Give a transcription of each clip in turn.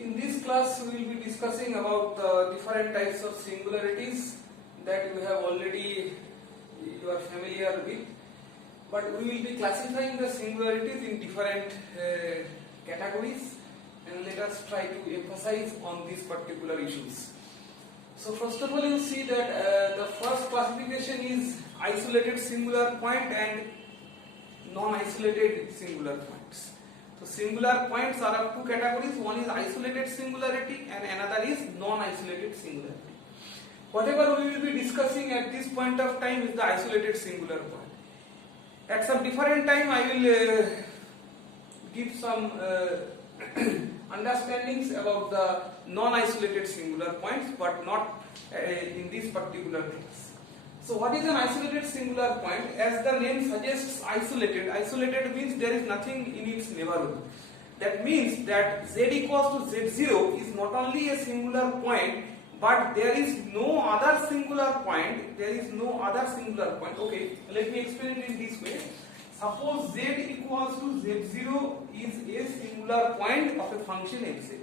In this class, we will be discussing about different types of singularities that you have already you are familiar with. But we will be classifying the singularities in different categories, and let us try to emphasize on these particular issues. So first of all, you see that the first classification is isolated singular point and non-isolated singular points. So singular points are of two categories. One is isolated singularity and another is non-isolated singularity. Whatever we will be discussing at this point of time is the isolated singular point. At some different time I will give some understandings about the non-isolated singular points, but not in this particular class. So what is an isolated singular point? As the name suggests, isolated. Isolated means there is nothing in its neighborhood. That means that z equals to z0 is not only a singular point, but there is no other singular point. There is no other singular point. Okay, let me explain it in this way. Suppose z equals to z0 is a singular point of a function xz.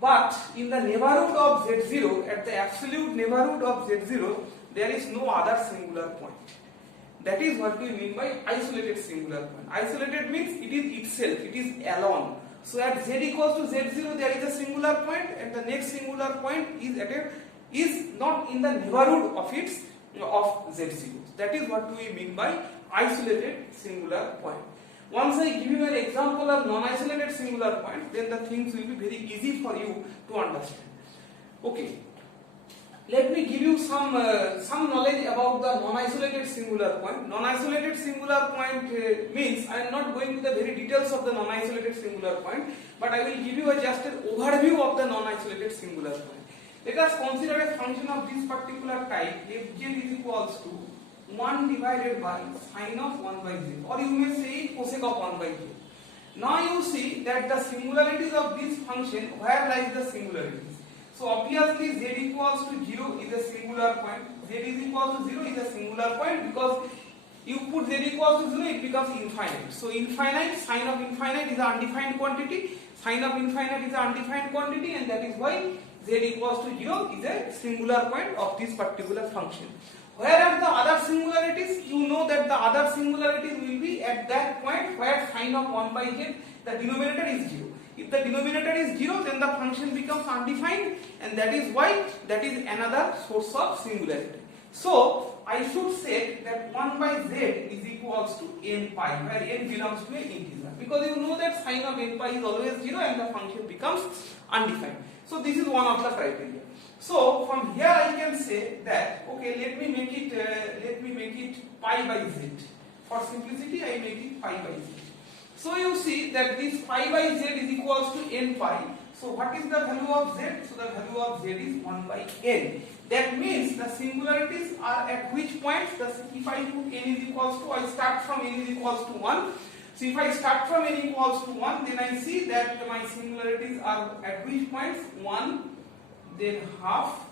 But in the neighborhood of z0, at the absolute neighborhood of z0, there is no other singular point. That is what we mean by isolated singular point. Isolated means it is itself, it is alone. So at z equals to z0 there is a singular point, and the next singular point is not in the neighborhood of z0. That is what we mean by isolated singular point. Once I give you an example of non-isolated singular point, then the things will be very easy for you to understand. Okay. Let me give you some knowledge about the non-isolated singular point. Non-isolated singular point means, I am not going to the very details of the non-isolated singular point, but I will give you just an overview of the non-isolated singular point. Let us consider a function of this particular type, fz is equals to 1 divided by sine of 1 by z, or you may say cosec of 1 by z. Now you see that the singularities of this function, where lies the singularities? So obviously z equals to 0 is a singular point, z is equal to 0 is a singular point, because you put z equals to 0, it becomes infinite. So infinite, sine of infinite is an undefined quantity, sine of infinite is an undefined quantity, and that is why z equals to 0 is a singular point of this particular function. Where are the other singularities? You know that the other singularities will be at that point where sine of 1 by z, the denominator is 0. If the denominator is 0, then the function becomes undefined, and that is why that is another source of singularity. So I should say that 1 by z is equals to n pi, where n belongs to an integer, because you know that sine of n pi is always 0 and the function becomes undefined. So this is one of the criteria. So from here I can say that, okay, let me make it pi by z. For simplicity I make it pi by z. So you see that this pi by z is equals to n pi. So what is the value of z? So the value of z is 1 by n. That means the singularities are at which points? If I put n is equals to, I start from n is equals to 1. So if I start from n equals to 1, then I see that my singularities are at which points? 1, then half,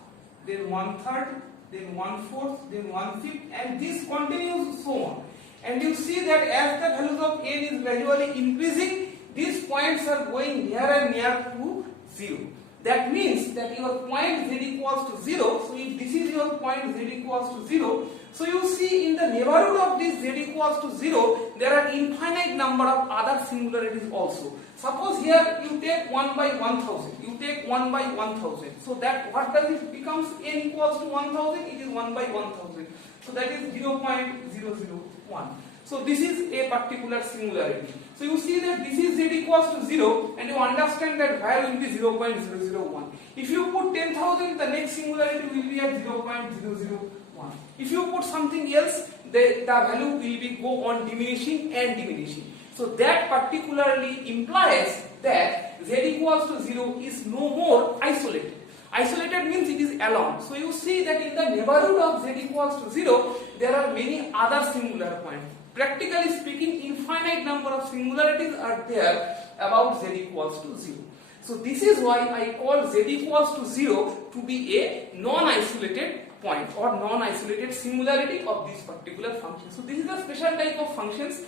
then 1/3, then 1/4, then 1/5, and this continues so on. And you see that as the values of n is gradually increasing, these points are going near and near to 0. That means that your point z equals to 0. So if this is your point z equals to 0, so you see in the neighborhood of this z equals to 0, there are infinite number of other singularities also. Suppose here you take 1 by 1000. You take 1 by 1000. So that what does it becomes? N equals to 1000. It is 1 by 1000. So that is 0.001. So this is a particular singularity. So you see that this is z equals to 0, and you understand that value will be 0.001. If you put 10,000, the next singularity will be at 0.001. If you put something else, the value will be go on diminishing and diminishing. So that particularly implies that z equals to 0 is no more isolated. Isolated means it is alone. So you see that in the neighborhood of z equals to 0, there are many other singular points. Practically speaking, infinite number of singularities are there about z equals to 0. So this is why I call z equals to 0 to be a non-isolated point or non-isolated singularity of this particular function. So this is a special type of functions.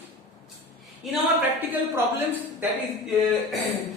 In our practical problems, that is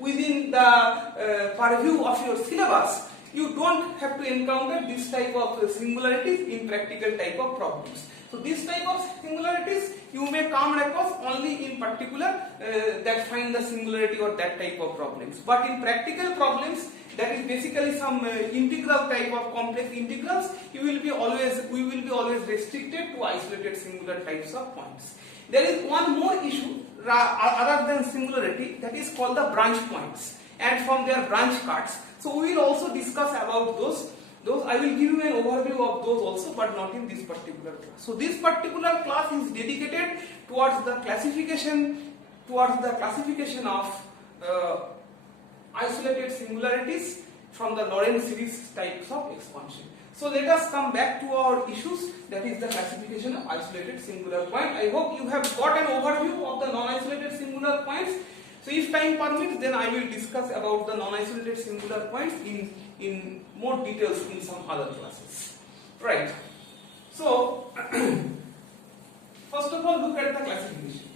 within the purview of your syllabus, you don't have to encounter this type of singularities in practical type of problems. So this type of singularities you may come across only in particular that find the singularity or that type of problems. But in practical problems, that is basically some integral type of complex integrals, we will be always restricted to isolated singular types of points. There is one more issue other than singularity, that is called the branch points, and from their branch cuts. So we will also discuss about those. I will give you an overview of those also, but not in this particular class. So this particular class is dedicated towards the classification of isolated singularities from the Lorentz series types of expansion. So let us come back to our issues, that is the classification of isolated singular point. I hope you have got an overview of the non-isolated singular points. So if time permits, then I will discuss about the non-isolated singular points in more details in some other classes. Right. So first of all, look at the classification.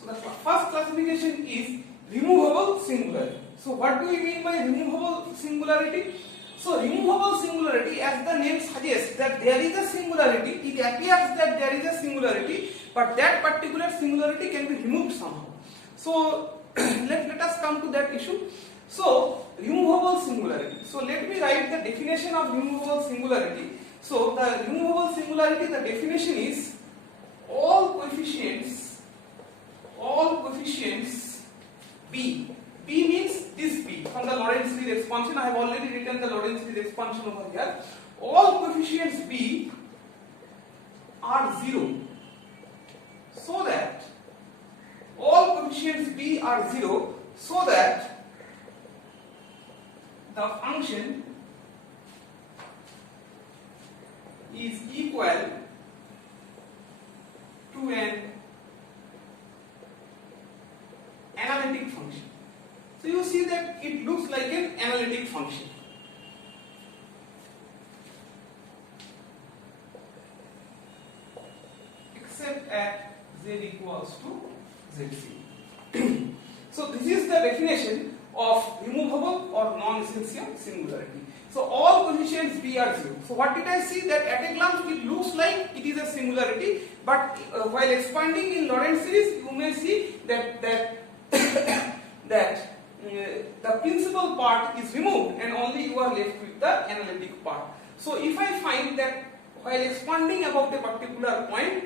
So the first classification is removable singularity. So what do we mean by removable singularity? So removable singularity, as the name suggests, that there is a singularity, it appears that there is a singularity, but that particular singularity can be removed somehow. So let us come to that issue. So removable singularity. So let me write the definition of removable singularity. So the removable singularity, the definition is all coefficients B. B means this B from the Lorentz series expansion. I have already written the Lorentz series expansion over here. All coefficients B are 0, so that all coefficients B are 0, so that the function is equal to an analytic function. So you see that it looks like an analytic function. Except at z equals to zc. So this is the definition of removable or non-essential singularity. So all coefficients B are 0. So what did I see? That at a glance it looks like it is a singularity, but while expanding in Lorentz series, you may see that the principal part is removed and only you are left with the analytic part. So if I find that while expanding about a particular point,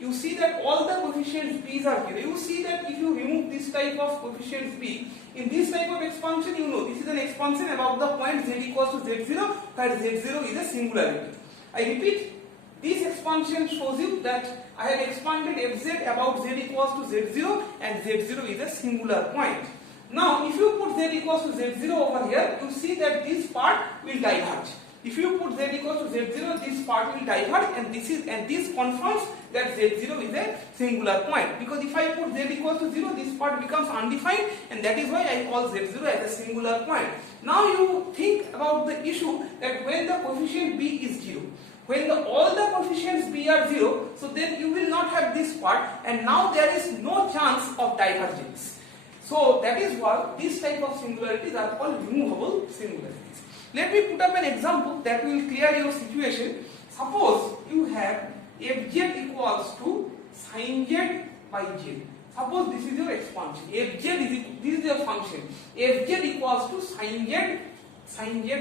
you see that all the coefficients B's are 0. You see that if you remove this type of coefficients B, in this type of expansion, you know this is an expansion about the point z equals to z0, where z0 is a singularity. I repeat, this expansion shows you that I have expanded fz about z equals to z0, and z0 is a singular point. Now if you put z equals to z0 over here, you see that this part will diverge. If you put z equals to z0, this part will diverge, and this confirms that z0 is a singular point, because if I put z equals to 0, this part becomes undefined, and that is why I call z0 as a singular point. Now you think about the issue that when the coefficient b is 0, when all the coefficients B are 0, so then you will not have this part, and now there is no chance of divergence. So that is why this type of singularities are called removable singularities. Let me put up an example that will clear your situation. Suppose you have fz equals to sin z by z. Suppose this is your expansion. This is your function. Fz equals to sin z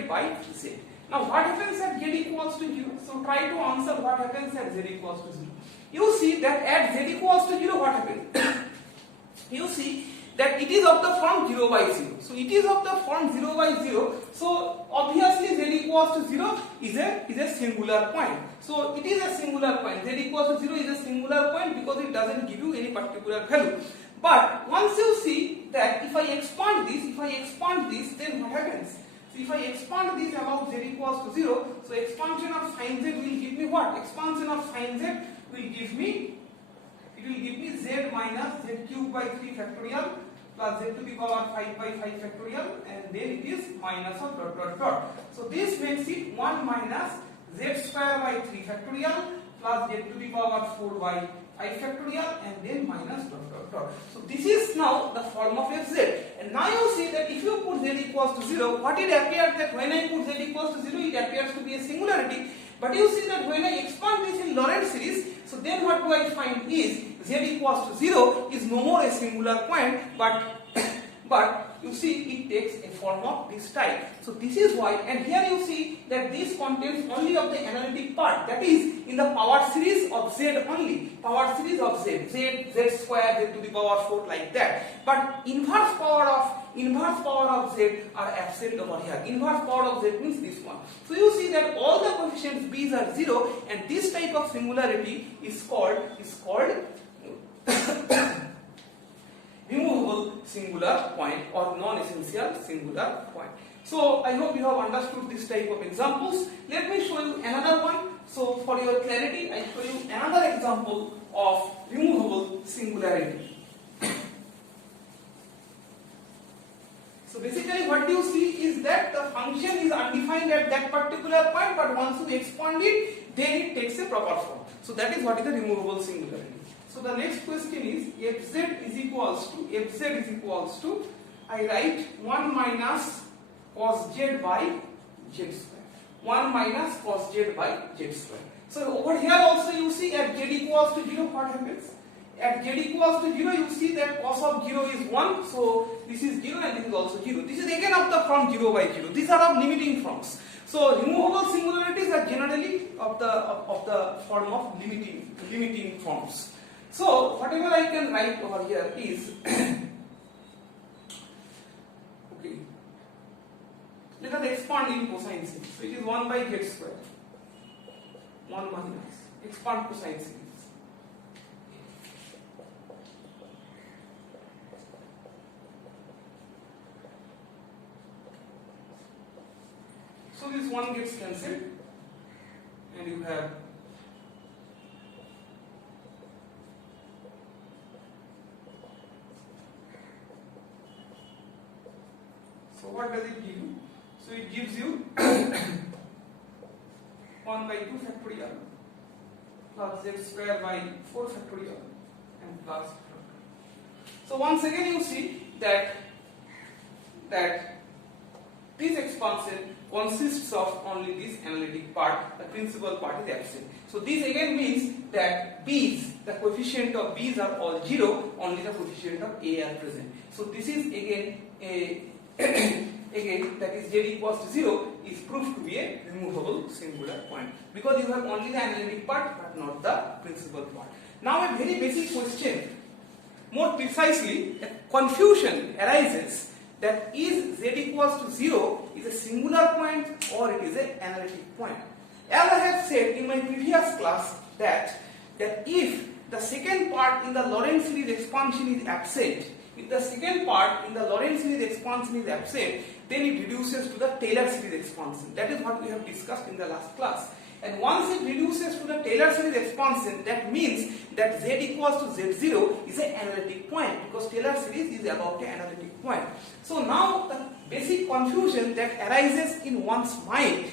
by z. Now what happens at z equals to 0? So try to answer what happens at z equals to 0. You see that at z equals to 0, what happens? You see that it is of the form 0 by 0. So it is of the form 0 by 0. So obviously z equals to 0 is a singular point. So it is a singular point. Z equals to 0 is a singular point because it doesn't give you any particular value. But once you see that if I expand this, then what happens? So if I expand this about z equals to 0, so expansion of sin z will give me what? Expansion of sin z will give me, z minus z cube by 3 factorial plus z to the power 5 by 5 factorial, and then it is minus of dot dot dot. So this makes it 1 minus z square by 3 factorial plus z to the power 4 by 5 factorial, and then minus dot dot dot. factor. So this is now the form of fz. And now you see that if you put z equals to 0, what it appears that when I put z equals to 0, it appears to be a singularity. But you see that when I expand this in Lorentz series, so then what do I find is z equals to 0 is no more a singular point, but you see it takes a form of this type. So this is why, and here you see that this contains only of the analytic part, that is in the power series of z only, power series of z square, z to the power 4 like that. But inverse power of z are absent over here. Inverse power of z means this one. So you see that all the coefficients b's are 0, and this type of singularity is called removable singular point or non-essential singular point. So I hope you have understood this type of examples. Let me show you another one. So for your clarity, I show you another example of removable singularity. So basically what you see is that the function is undefined at that particular point, but once you expand it, then it takes a proper form. So that is what is the removable singularity. So the next question is fz is equals to I write 1 minus cos z by z square. 1 minus cos z by z square. So over here also you see at z equals to 0 what happens? At z equals to 0 you see that cos of 0 is 1. So this is 0 and this is also 0. This is again of the form 0 by 0. These are of limiting forms. So removable singularities are generally of the form of limiting forms. So whatever I can write over here is okay. Let us expand in cosine series. So it is 1 by z square. 1 minus expand cosine series. So this one gets cancelled, and you have so what does it give you? So it gives you 1 by 2 factorial plus z square by 4 factorial and plus factorial. So once again you see that this expansion consists of only this analytic part, the principal part is absent. So this again means that b's, the coefficient of b's are all 0, only the coefficient of a are present. So this is again that is z equals to 0 is proved to be a removable singular point, because you have only the analytic part but not the principal part. Now a very basic question, more precisely a confusion arises that is z equals to 0 is a singular point or it is an analytic point. As I have said in my previous class that if the second part in the Lorentz series expansion is absent, if the second part in the Lorentz series expansion is absent, then it reduces to the Taylor series expansion. That is what we have discussed in the last class. And once it reduces to the Taylor series expansion, that means that z equals to z0 is an analytic point, because Taylor series is about an analytic point. So now the basic confusion that arises in one's mind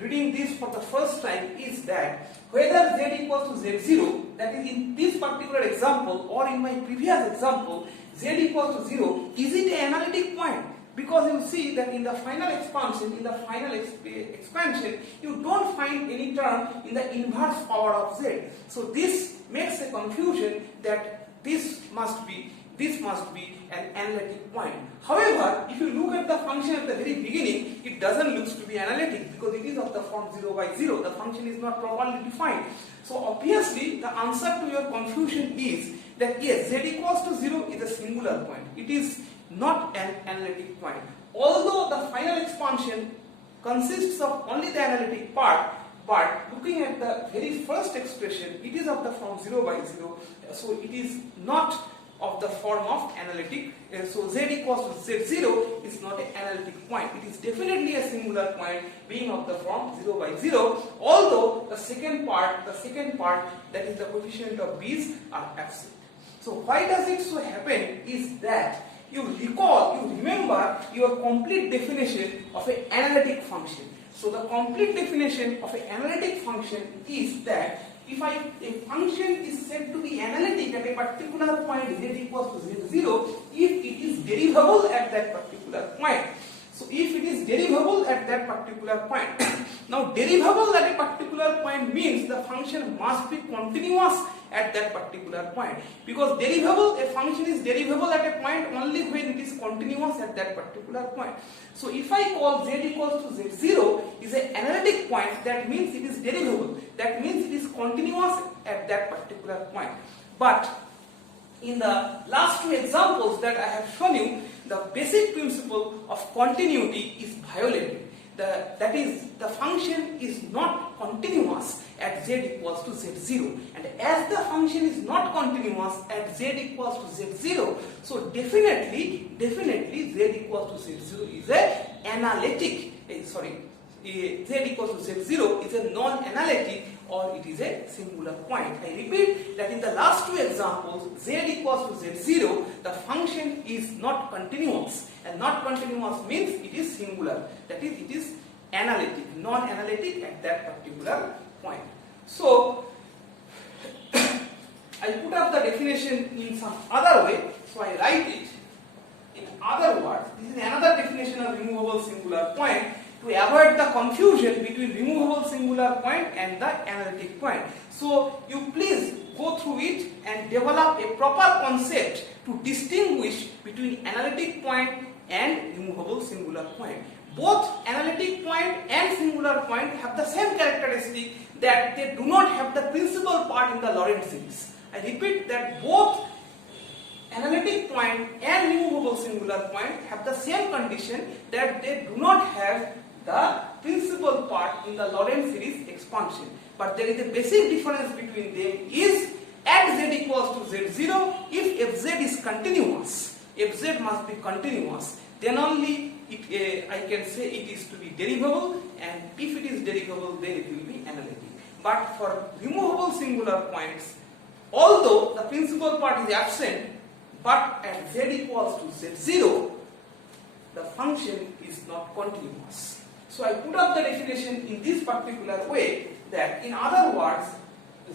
reading this for the first time is that whether z equals to z0, that is in this particular example or in my previous example, z equals to 0, is it an analytic point? Because you see that in the final expansion, expansion, you don't find any term in the inverse power of z. So this makes a confusion that this must be an analytic point. However, if you look at the function at the very beginning, it doesn't look to be analytic because it is of the form 0 by 0. The function is not properly defined. So obviously, the answer to your confusion is that yes, z equals to 0 is a singular point. It is not an analytic point. Although the final expansion consists of only the analytic part, but looking at the very first expression, it is of the form 0 by 0, so it is not of the form of analytic. So z equals to z0 is not an analytic point. It is definitely a singular point being of the form 0 by 0, although the second part that is the coefficient of b's are absent. So why does it so happen is that you remember your complete definition of an analytic function. So the complete definition of an analytic function is that if a function is said to be analytic at a particular point z equals to z0 if it is derivable at that particular point. So if it is derivable at that particular point, now derivable at a particular point means the function must be continuous at that particular point, because derivable, a function is derivable at a point only when it is continuous at that particular point. So if I call z equals to z0 is an analytic point, that means it is derivable, that means it is continuous at that particular point. But in the last two examples that I have shown you, the basic principle of continuity is violated. That is, the function is not continuous at z equals to z0, and as the function is not continuous at z equals to z0, so definitely z equals to z0 is a analytic, z equals to z0 is a non-analytic, or it is a singular point. I repeat that in the last two examples, z equals to z0, the function is not continuous, and not continuous means it is singular, that is, it is analytic, non-analytic at that particular point. So I put up the definition in some other way, so I write it in other words. This is another definition of removable singular point to avoid the confusion between removable singular point and the analytic point. So you please go through it and develop a proper concept to distinguish between analytic point and removable singular point. Both analytic point and singular point have the same characteristic, that they do not have the principal part in the Lorentz series. I repeat that both analytic point and removable singular point have the same condition, that they do not have the principal part in the Lorentz series expansion. But there is a basic difference between them is at z equals to z0, if fz is continuous, fz must be continuous, then only I can say it is to be derivable, and if it is derivable, then it will be analytic. But for removable singular points, although the principal part is absent, but at z equals to z0, the function is not continuous. So I put up the definition in this particular way, that in other words,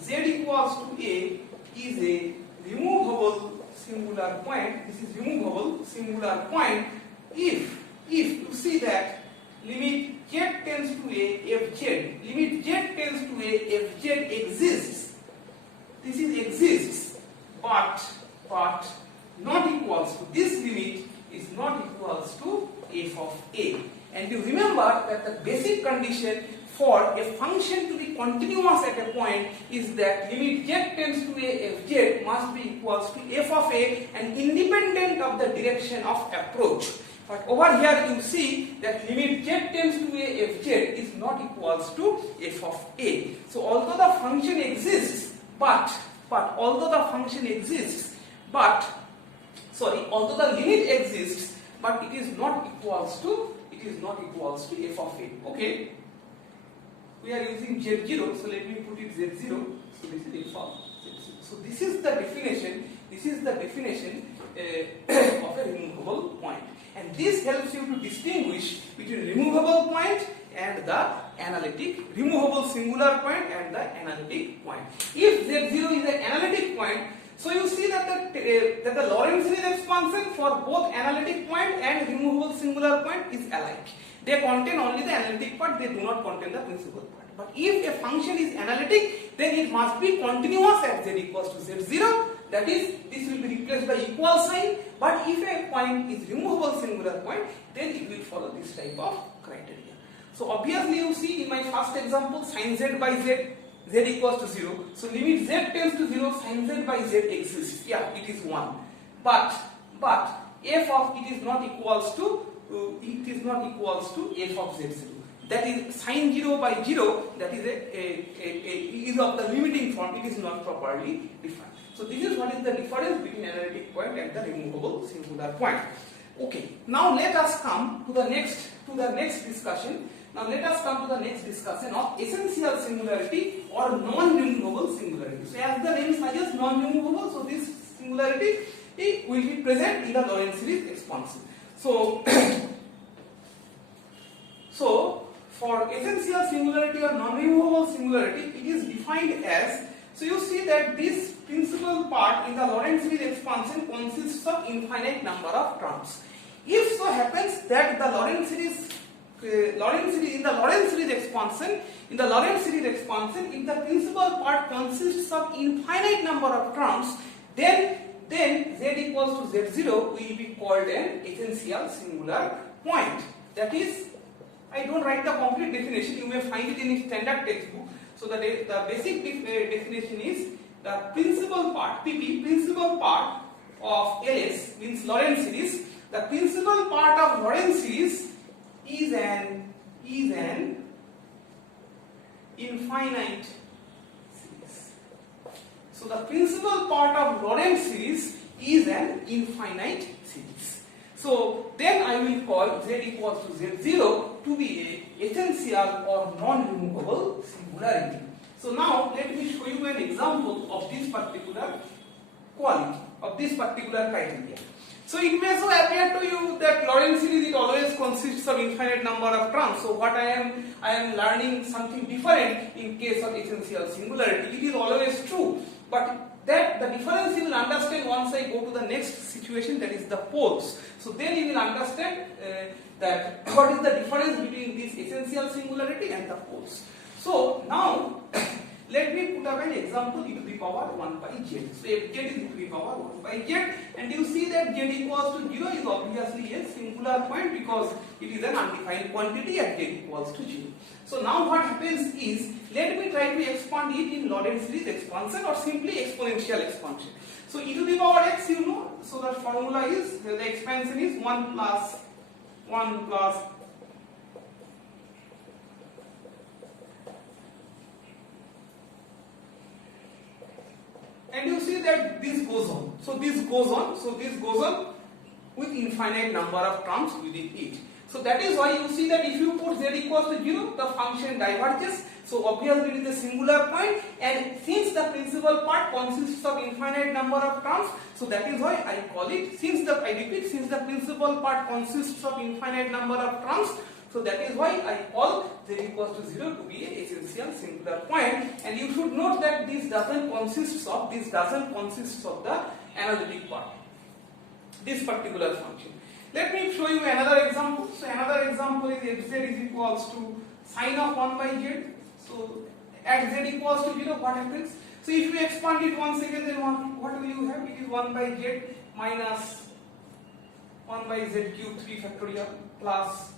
z equals to a is a removable singular point. This is removable singular point if you see that limit z tends to a fz, limit z tends to a fz exists. This is exists, but not equals to, this limit is not equals to f of a. And you remember that the basic condition for a function to be continuous at a point is that limit z tends to a fz must be equals to f of a and independent of the direction of approach. But over here you see that limit z tends to a fz is not equals to f of a. So although the function exists, although the limit exists, but it is not equals to f of a. Okay. We are using z0, so let me put it z0. So this is f of z0. So this is the definition. This is the definition of a removable point, and this helps you to distinguish between removable point and the analytic, removable singular point and the analytic point. If z0 is an analytic point, so you see that the Lorentz series expansion for both analytic point and removable singular point is alike. They contain only the analytic part, they do not contain the principal part. But if a function is analytic, then it must be continuous at z equals to z0, that is, this will be replaced by equal sign. But if a point is removable singular point, then it will follow this type of criteria. So obviously you see in my first example, sin z by z equals to 0. So limit z tends to 0, sin z by z exists. Yeah, it is 1. But f of it is not equals to f of z0. That is sin 0 by 0. That is is of the limiting form. It is not properly defined. So this is what is the difference between analytic point and the removable singular point. Okay. Now let us come to the next discussion. Now let us come to the next discussion of essential singularity or non-removable singularity. So as the name suggests, non-removable, so this singularity will be present in the Lorentz series expansion. So for essential singularity or non-removable singularity, it is defined as, so you see that this principal part in the Lorentz series expansion consists of infinite number of terms. If so happens that the Lorentz series expansion, if the principal part consists of infinite number of terms, then z equals to z0 will be called an essential singular point. That is, I don't write the complete definition, you may find it in a standard textbook. So the basic definition is the principal part, PP, principal part of LS means Lorentz series. The principal part of Lorentz series is an infinite series. So the principal part of Lorentz series is an infinite series. So then I will call z equals to z0 to be a essential or non-removable singularity. So now let me show you an example of this particular quality, of this particular criteria. So it may so appear to you that Lorentz series it always consists of infinite number of terms. So what I am learning something different in case of essential singularity. It is always true, but that the difference you will understand once I go to the next situation, that is the poles. So then you will understand that what is the difference between this essential singularity and the poles. So now let me put up an example e to the power 1 by z. So if z is e to the power 1 by z, and you see that z equals to 0 is obviously a singular point because it is an undefined quantity at z equals to 0. So now what happens is, let me try to expand it in Lorentz series expansion or simply exponential expansion. So e to the power x, you know, so the formula is, the expansion is 1 plus and you see that this goes on. So this goes on with infinite number of terms within it. So that is why you see that if you put z equals to 0, the function diverges. So obviously it is a singular point, and since the principal part consists of infinite number of terms, so that is why I call it, since the principal part consists of infinite number of terms, so that is why I call z equals to 0 to be an essential singular point. And you should note that this doesn't consist of the analytic part, this particular function. Let me show you another example. So another example is if z is equals to sine of 1 by z. So at z equals to 0, what happens? So if you expand it once again, then what will you have? It is 1 by z minus 1 by z cube 3 factorial plus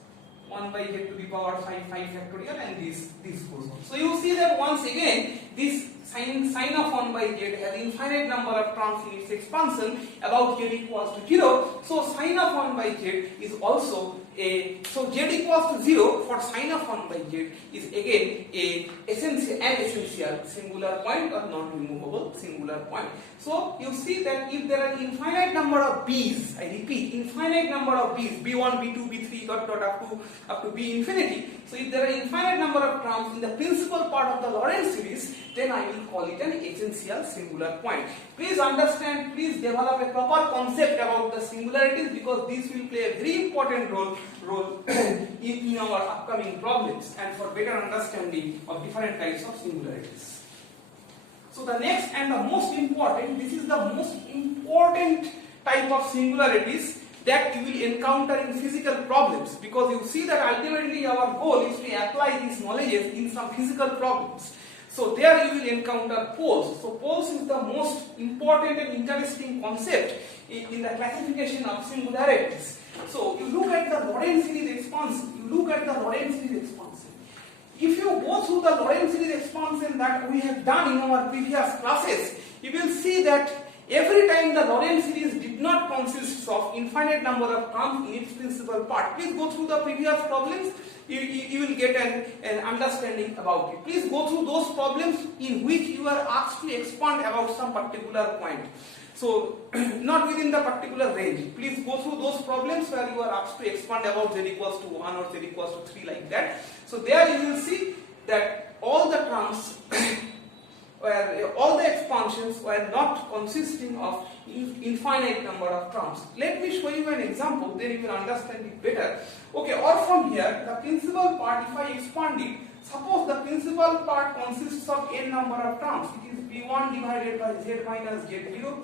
1 by z to the power 5 factorial, and this goes on. So you see that once again this sine of 1 by z has infinite number of terms in its expansion about z equals to 0. So sine of 1 by z is also so z equals to 0 for sine of 1 by z is again an essential singular point or non-removable singular point. So you see that if there are infinite number of b's, I repeat, infinite number of b's, b1, b2, b3 up to b infinity. So if there are infinite number of terms in the principal part of the Lorentz series, then I will call it an essential singular point. Please understand, please develop a proper concept about the singularities, because this will play a very important role in our upcoming problems and for better understanding of different types of singularities. So the next and the most important, this is the most important type of singularities that you will encounter in physical problems, because you see that ultimately our goal is to apply these knowledges in some physical problems. So there you will encounter poles. So poles is the most important and interesting concept in the classification of singularities. So you look at the Lorentz series expansion. If you go through the Lorentz series expansion that we have done in our previous classes, you will see that every time the Lorentz series did not consist of infinite number of terms in its principal part. Please go through the previous problems. You will get an understanding about it. Please go through those problems in which you are asked to expand about some particular point. So not within the particular range. Please go through those problems where you are asked to expand about z equals to 1 or z equals to 3 like that. So there you will see that all the terms where all the expansions were not consisting of infinite number of terms. Let me show you an example, then you will understand it better. Okay, or from here, the principal part, if I expand it, suppose the principal part consists of n number of terms. It is b1 divided by z minus z0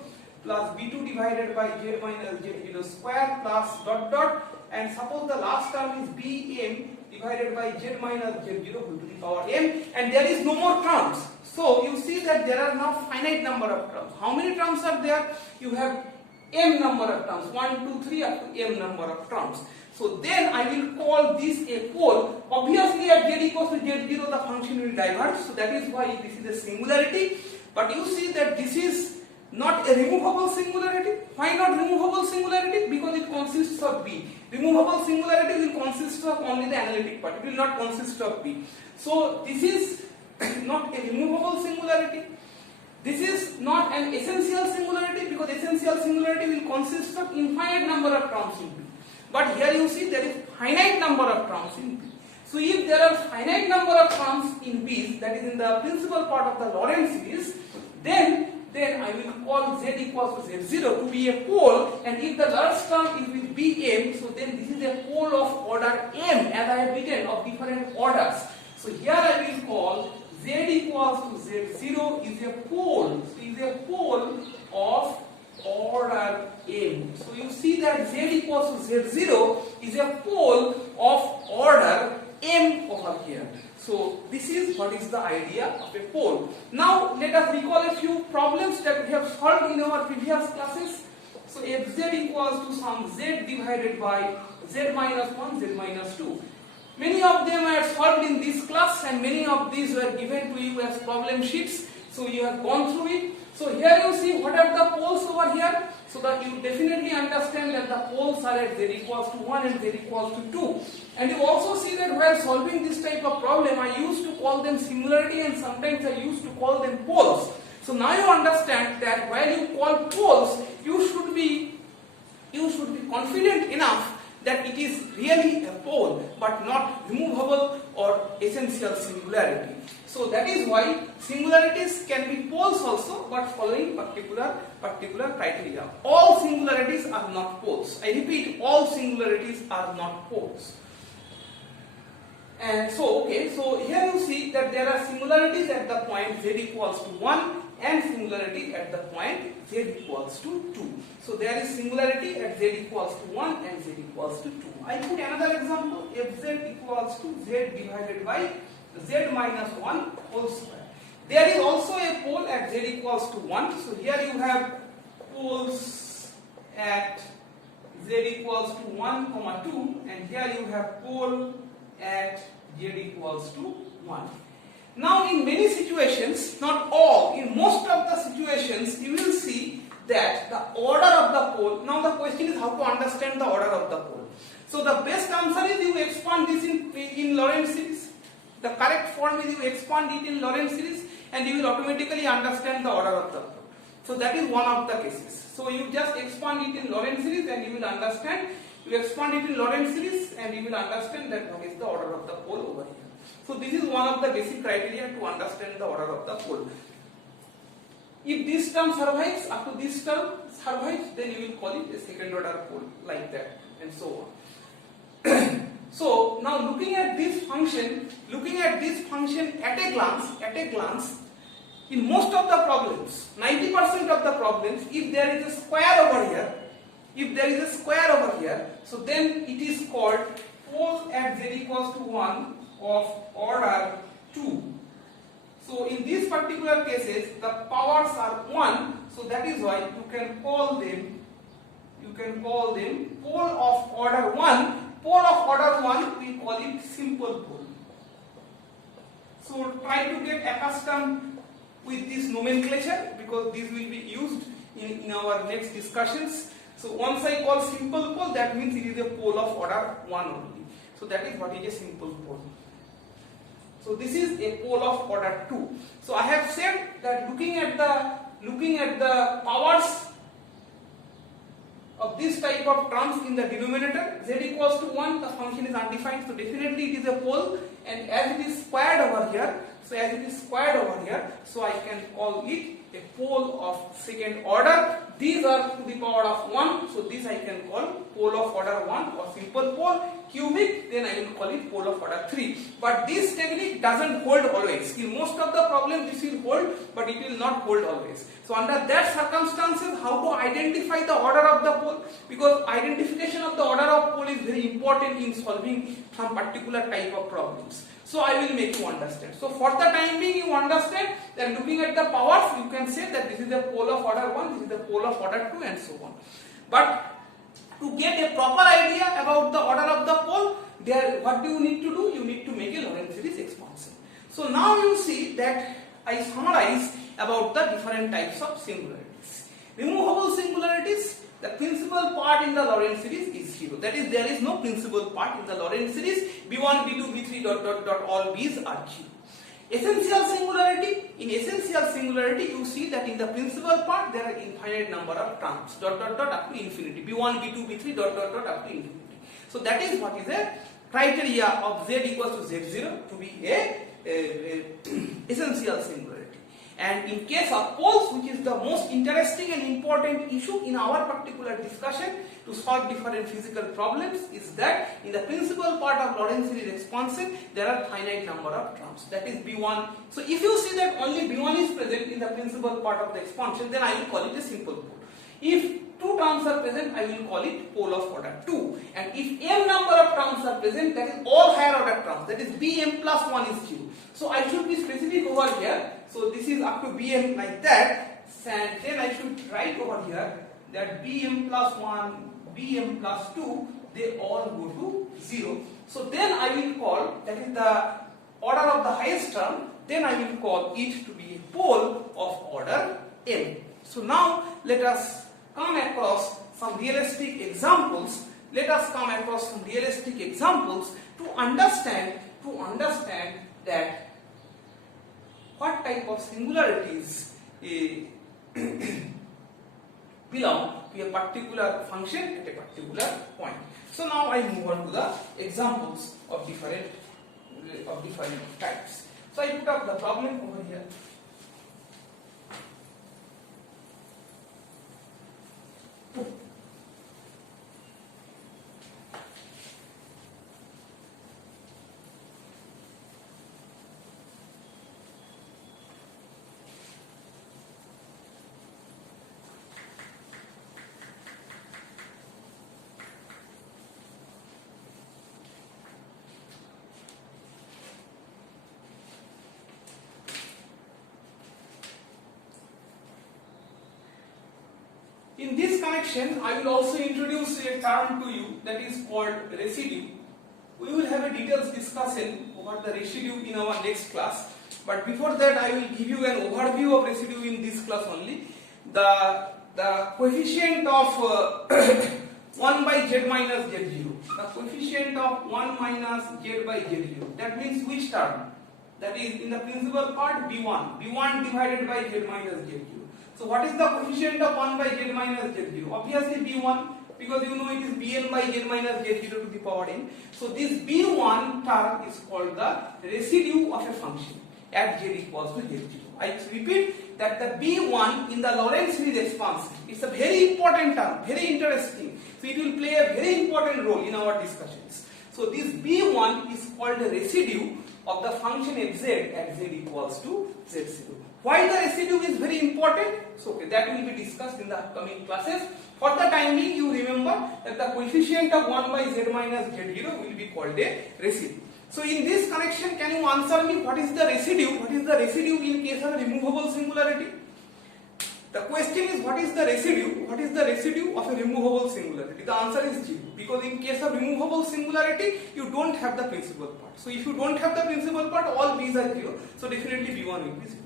plus b2 divided by z minus z0 square plus dot dot, and suppose the last term is bm divided by z minus z0 to the power m, and there is no more terms. So you see that there are now finite number of terms. How many terms are there? You have m number of terms, 1, 2, 3 up to m number of terms. So then I will call this a pole. Obviously at z equals to z0 the function will diverge, so that is why this is a singularity. But you see that this is not a removable singularity. Why not removable singularity? Because it consists of b. Removable singularity will consist of only the analytic part, it will not consist of b. So this is not a removable singularity. This is not an essential singularity, because essential singularity will consist of infinite number of terms in b. But here you see there is finite number of terms in b. So if there are finite number of terms in b, that is in the principal part of the Lorentz series, then I will call z equals to z0 to be a pole, and if the last term is with bm, so then this is a pole of order m, as I have written, of different orders. So here I will call z equals to z0 is a pole, so is a pole of order m. So you see that z equals to z0 is a pole of order m over here. So this is what is the idea of a pole. Now let us recall a few problems that we have solved in our previous classes. So fz equals to some z divided by z minus 1, z minus 2. Many of them are solved in this class, and many of these were given to you as problem sheets. So you have gone through it. So here you see what are the poles over here. So that you definitely understand that the poles are at z equals to 1 and z equals to 2. And you also see that while solving this type of problem, I used to call them singularity and sometimes I used to call them poles. So now you understand that while you call poles, you should be confident enough that it is really a pole but not removable or essential singularity. So that is why singularities can be poles also, but following particular criteria. All singularities are not poles. I repeat, all singularities are not poles. And so here you see that there are singularities at the point z equals to 1 and singularity at the point z equals to 2. So there is singularity at z equals to 1 and z equals to 2. I put another example, if z equals to z divided by z minus 1 whole square. There is also a pole at z equals to 1. So here you have poles at z equals to 1, 2, and here you have pole at z equals to 1. Now in many situations, not all, in most of the situations you will see that the order of the pole, now the question is how to understand the order of the pole. So the best answer is you expand this in Lorentz series. The correct form is you expand it in Lorentz series and you will automatically understand the order of the pole. So that is one of the cases. So you just expand it in Lorentz series and you will understand. You expand it in Lorentz series and you will understand that what is the order of the pole over here. So this is one of the basic criteria to understand the order of the pole. If this term survives, up to this term survives, then you will call it a second order pole, like that, and so on. So now looking at this function at a glance, in most of the problems, 90% of the problems, if there is a square over here, so then it is called pole at z equals to 1 of order 2. So in these particular cases, the powers are 1, so that is why you can call them pole of order 1. Pole of order 1, we call it simple pole. So try to get accustomed with this nomenclature, because this will be used in our next discussions. So once I call simple pole, that means it is a pole of order 1 only. So that is what is a simple pole. So this is a pole of order 2. So I have said that looking at the powers of this type of terms in the denominator, z equals to 1, the function is undefined, so definitely it is a pole, and as it is squared over here, So as it is squared over here, so I can call it a pole of second order. These are to the power of 1, so this I can call pole of order 1 or simple pole. Cubic, then I will call it pole of order 3. But this technique doesn't hold always. In most of the problems this will hold, but it will not hold always. So under that circumstances, how to identify the order of the pole? Because identification of the order of pole is very important in solving some particular type of problems. So I will make you understand. So for the time being, you understand that looking at the powers, you can say that this is the pole of order 1, this is the pole of order 2, and so on. But to get a proper idea about the order of the pole, what do you need to do? You need to make a Lorentz series expansion. So now you see that I summarize about the different types of singularities. Removable singularities, the principal part in the Lorentz series is 0. That is, there is no principal part in the Lorentz series. B1, B2, B3, all B's are 0. Essential singularity, in essential singularity you see that in the principal part there are infinite number of terms, up to infinity, B1, B2, B3, up to infinity. So that is what is a criteria of Z equals to Z0 to be a essential singularity. And in case of poles, which is the most interesting and important issue in our particular discussion to solve different physical problems, is that in the principal part of Lorentz series expansion there are finite number of terms, that is B1. So if you see that only B1 is present in the principal part of the expansion, then I will call it a simple pole. If two terms are present, I will call it pole of order 2. And if m number of terms are present, that is all higher order terms, that is Bm plus 1 is 0. So I should be specific over here. So this is up to Bm like that, and then I should write over here that Bm plus 1, Bm plus 2, they all go to 0. So then I will call, that is the order of the highest term, then I will call it to be a pole of order n. So now let us come across some realistic examples. Let us come across some realistic examples to understand that what type of singularities belong to a particular function at a particular point. So now I move on to the examples of different types. So I put up the problem over here. In this connection, I will also introduce a term to you that is called residue. We will have a detailed discussion about the residue in our next class. But before that, I will give you an overview of residue in this class only. The coefficient of 1 by z minus z0. The coefficient of 1 minus z by z0. That means which term? That is in the principal part b1. b1 divided by z minus z0. So what is the coefficient of 1 by z minus z0? Obviously b1, because you know it is bn by z minus z0 to the power n. So this b1 term is called the residue of a function at z equals to z0. I repeat that the b1 in the Lorentz series expansion, it's a very important term, very interesting. So it will play a very important role in our discussions. So this b1 is called the residue of the function fz at z equals to z0. Why the residue is very important? So okay, that will be discussed in the upcoming classes. For the time being, you remember that the coefficient of 1 by z minus z0 will be called a residue. So in this connection, can you answer me what is the residue? What is the residue in case of a removable singularity? The question is, what is the residue? What is the residue of a removable singularity? The answer is 0, because in case of removable singularity, you don't have the principal part. So if you don't have the principal part, all b's are 0. So definitely b1 will be 0.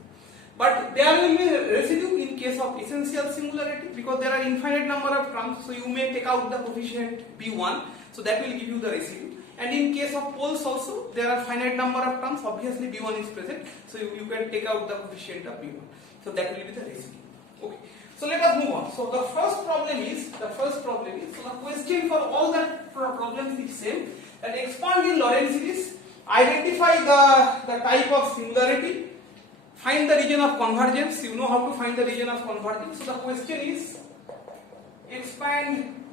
But there will be residue in case of essential singularity, because there are infinite number of terms. So you may take out the coefficient b1. So that will give you the residue. And in case of poles also, there are finite number of terms. Obviously b1 is present. So you can take out the coefficient of b1. So that will be the residue. Okay. So let us move on. So the first problem is, so the question for all the problems is same, that expand in Lorentz series identify the type of singularity, find the region of convergence. You know how to find the region of convergence. So the question is, expand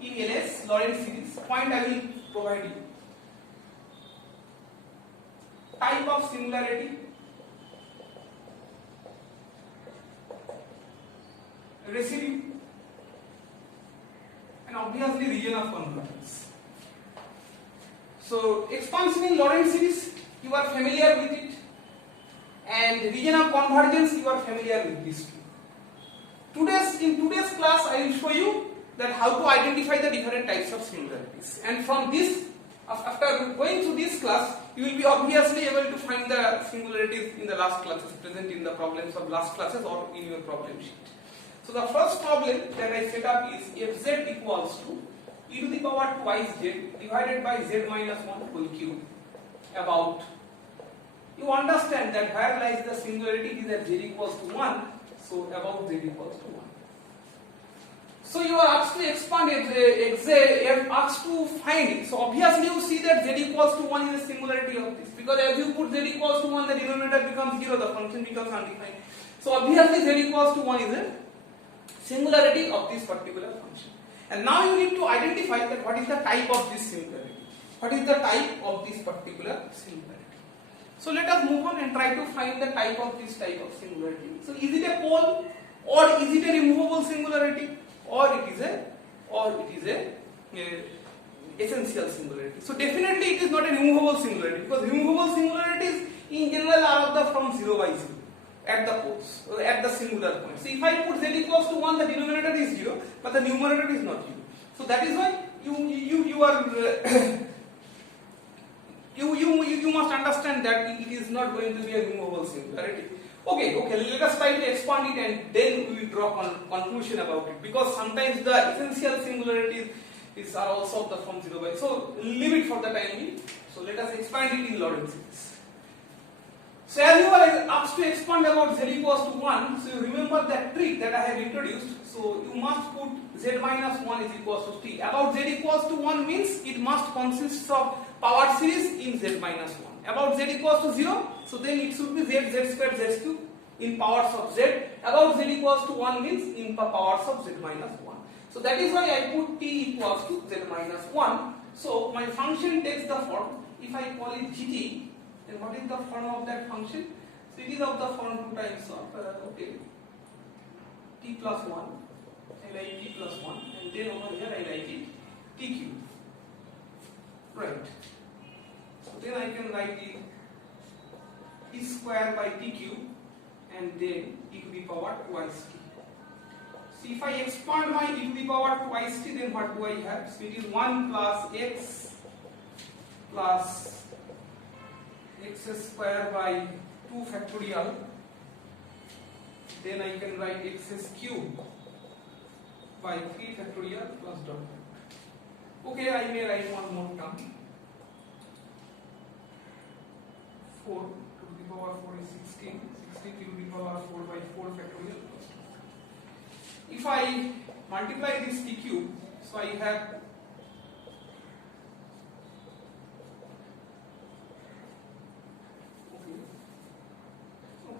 in LS Lorentz series. Point I will provide you. Type of singularity, residue, and obviously region of convergence. So expansion in Lorentz series, you are familiar with it, and region of convergence, you are familiar with this too. In today's class, I will show you that how to identify the different types of singularities, and from this, after going through this class, you will be obviously able to find the singularities in the last classes, present in the problems of last classes or in your problem sheet. So the first problem that I set up is fz equals to e to the power twice z divided by z minus 1 whole cube about. You understand that where lies the singularity is at z equals to 1, so about z equals to 1. So you are asked to expand asked to find it. So obviously you see that z equals to 1 is a singularity of this, because as you put z equals to 1, the denominator becomes 0, the function becomes undefined. So obviously z equals to 1 is a singularity of this particular function. And now you need to identify that what is the type of this singularity. What is the type of this particular singularity? So let us move on and try to find the type of this type of singularity. So is it a pole, or is it a removable singularity, or it is a essential singularity? So definitely it is not a removable singularity, because removable singularities in general are of the form 0 by 0 at the poles, at the singular point. So if I put z equals to 1, the denominator is 0, but the numerator is not 0. So that is why you are you must understand that it is not going to be a removable singularity. Okay, let us try to expand it, and then we will draw conclusion about it, because sometimes the essential singularities are also of the form 0 by. So leave it for the time being. So let us expand it in Lorentz series. So as you are asked to expand about z equals to 1, so you remember that trick that I have introduced. So you must put z minus 1 is equals to t. About z equals to 1 means it must consist of power series in z minus 1. About z equals to 0, so then it should be z squared z cube in powers of z. About z equals to 1 means in powers of z minus 1. So that is why I put t equals to z minus 1. So my function takes the form, if I call it gt, then what is the form of that function? So it is of the form 2 times of t plus 1, I write t plus 1, and then over here I write it t cube. Right. So then I can write it t square by t cube, and then e to the power twice t. So if I expand my e to the power twice t, then what do I have? So it is 1 plus x square by 2 factorial. Then I can write x cube by 3 factorial plus dot. Okay, I may write one more term. 4 to the power 4 is 16. 16 to the power 4 by 4 factorial plus 2. If I multiply this t cube, so I have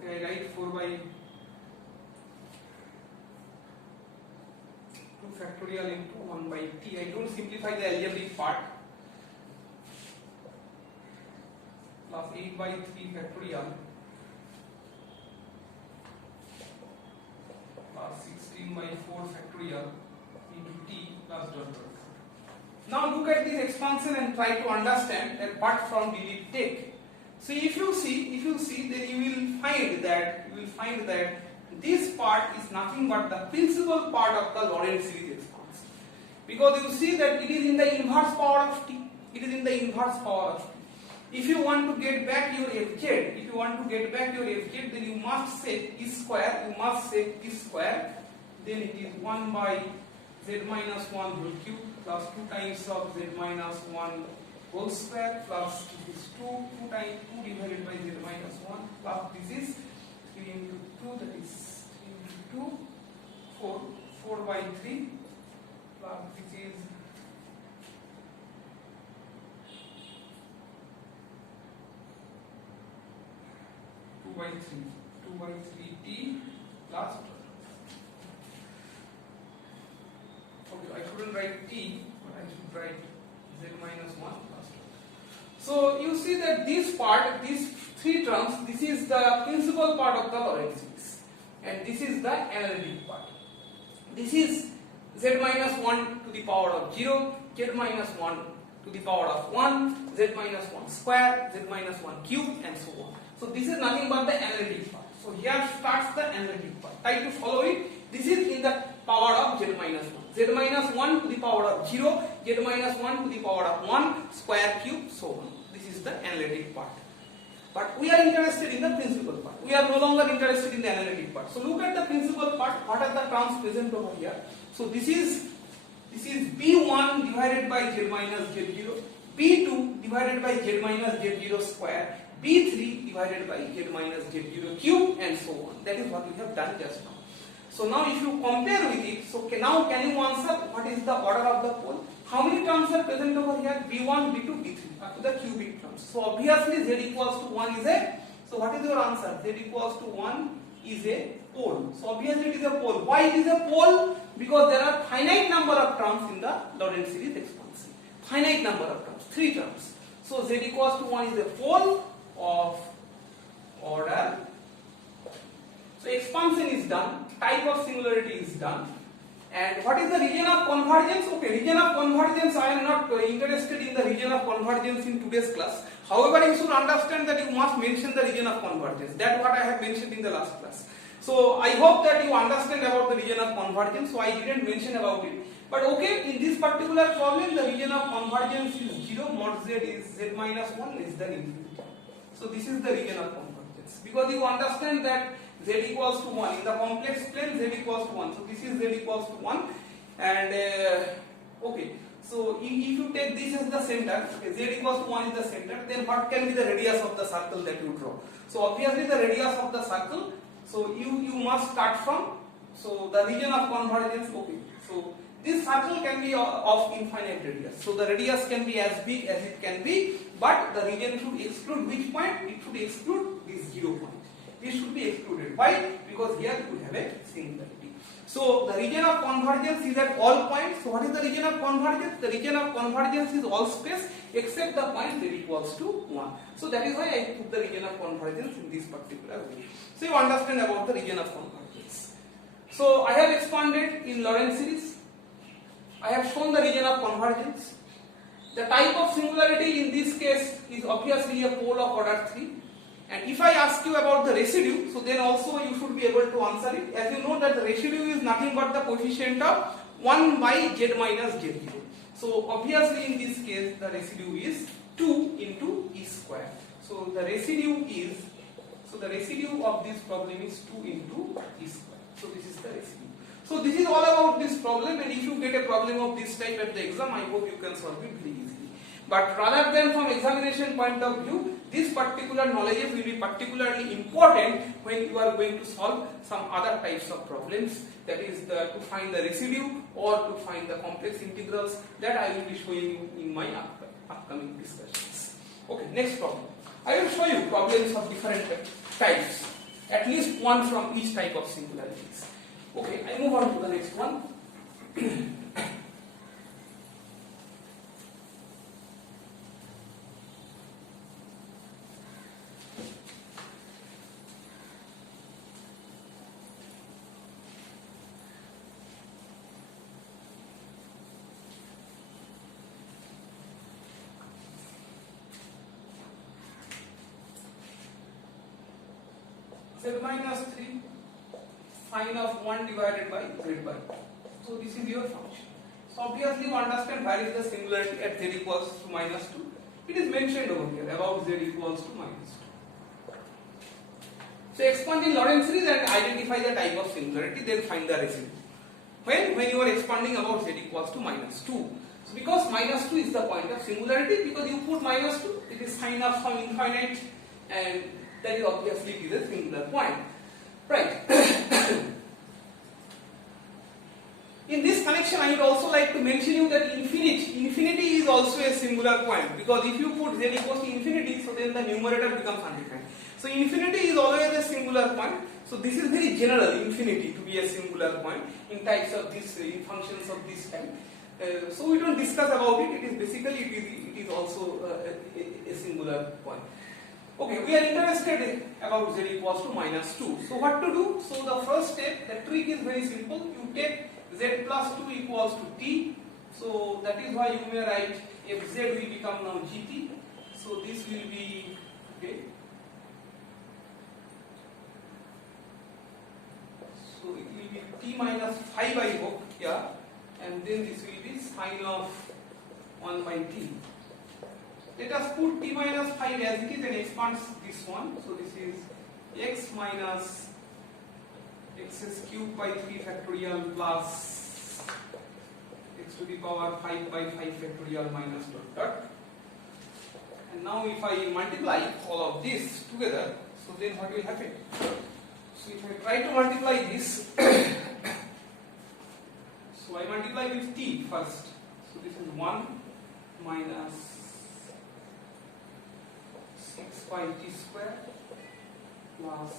I write 4 by 2 factorial into 1 by t. I don't simplify the algebraic part. Plus 8 by 3 factorial plus 16 by 4 factorial into t plus dot dot. Now look at this expansion and try to understand that what form did it take. So if you see, then you will find that this part is nothing but the principal part of the Lorentz series expansion, because you see that it is in the inverse power of t. It is in the inverse power of t. If you want to get back your fz, then you must say t square. Then it is 1 by z minus 1 whole cube plus 2 times of z minus 1 whole square plus this is 2 times 2 divided by z minus 1 plus this is 3 into 2, that is 3 into 2, 4 by 3 plus this is by 3 t plus, okay, I couldn't write t, but I should write z minus 1 plus 2. So you see that this part, these three terms, this is the principal part of the Lorentz series, and this is the analytic part. This is z minus 1 to the power of 0, z minus 1 to the power of 1, z minus 1 square, z minus 1 cube, and so on. So this is nothing but the analytic part. So here starts the analytic part. Try to follow it. This is in the power of z minus 1. Z minus 1 to the power of 0, z minus 1 to the power of 1, square, cube, so on. This is the analytic part. But we are interested in the principal part. We are no longer interested in the analytic part. So look at the principal part. What are the terms present over here? So this is b1 divided by z minus z0, b2 divided by z minus z0 square, b3 divided by z minus z0 cube, and so on. That is what we have done just now. So now if you compare with it, so now can you answer what is the order of the pole? How many terms are present over here? b1, b2, b3 up to the cubic terms. So obviously z equals to 1 is a, so what is your answer? Z equals to 1 is a pole. So obviously it is a pole. Why it is a pole? Because there are finite number of terms in the Lorentz series expansion. Finite number of terms, 3 terms. So z equals to 1 is a pole of order. So expansion is done, type of singularity is done. And what is the region of convergence? Okay, region of convergence, I am not interested in the region of convergence in today's class. However, you should understand that you must mention the region of convergence. That's what I have mentioned in the last class. So I hope that you understand about the region of convergence. So I didn't mention about it. But okay, in this particular problem, the region of convergence is 0, mod z is z minus 1 less than infinity. So this is the region of convergence. Because you understand that z equals to 1 in the complex plane, z equals to 1. So this is z equals to 1, and okay, so if you take this as the center, okay, z equals to 1 is the center, then what can be the radius of the circle that you draw? So obviously the radius of the circle, so you must start from, so the region of convergence, okay, so this circle can be of infinite radius, so the radius can be as big as it can be, but the region should exclude which point? It should exclude this 0 point. This should be excluded. Why? Because here you have a singularity. So the region of convergence is at all points. So what is the region of convergence? The region of convergence is all space except the point z equals to 1. So that is why I put the region of convergence in this particular way. So you understand about the region of convergence. So I have expanded in Lorentz series. I have shown the region of convergence. The type of singularity in this case is obviously a pole of order 3. And if I ask you about the residue, so then also you should be able to answer it. As you know that the residue is nothing but the coefficient of 1 by z minus z0. So obviously in this case the residue is 2 into e square. So the residue is, so the residue of this problem is 2 into e square. So this is the residue. So this is all about this problem, and if you get a problem of this type at the exam, I hope you can solve it very easily. But rather than from examination point of view, this particular knowledge will be particularly important when you are going to solve some other types of problems, that is to find the residue or to find the complex integrals, that I will be showing you in my upcoming discussions. Okay, next problem. I will show you problems of different types, at least one from each type of singularities. Okay, I move on to the next one. Z minus 3 sine of 1 divided by z by 2. So this is your function. So obviously you understand where is the singularity at z equals to minus 2. It is mentioned over here about z equals to minus 2. So expand in Lorentz series and identify the type of singularity, then find the residue. When you are expanding about z equals to minus 2. So because minus 2 is the point of singularity, because you put minus 2, it is sine of some infinite, and that is obviously it is a singular point. Right. In this connection introduction, I would also like to mention you that infinity is also a singular point, because if you put z equals to infinity, so then the numerator becomes undefined. So infinity is always a singular point. So this is very general, infinity to be a singular point in types of this, in functions of this type. So we don't discuss about it. It is basically it is also a singular point. Okay, we are interested about z equals to -2. So what to do? So the first step, the trick is very simple. You take z plus 2 equals to t. So that is why you may write fz will become now gt. So this will be, okay. So it will be t minus 5 I hope, yeah. And then this will be sine of 1 by t. Let us put t minus 5 as it is and expand this one. So this is x minus x cubed by 3 factorial plus x to the power 5 by 5 factorial minus dot dot. And now if I multiply all of this together, so then what will happen? So if I try to multiply this, so I multiply with t first. So this is 1 minus 6 by t square plus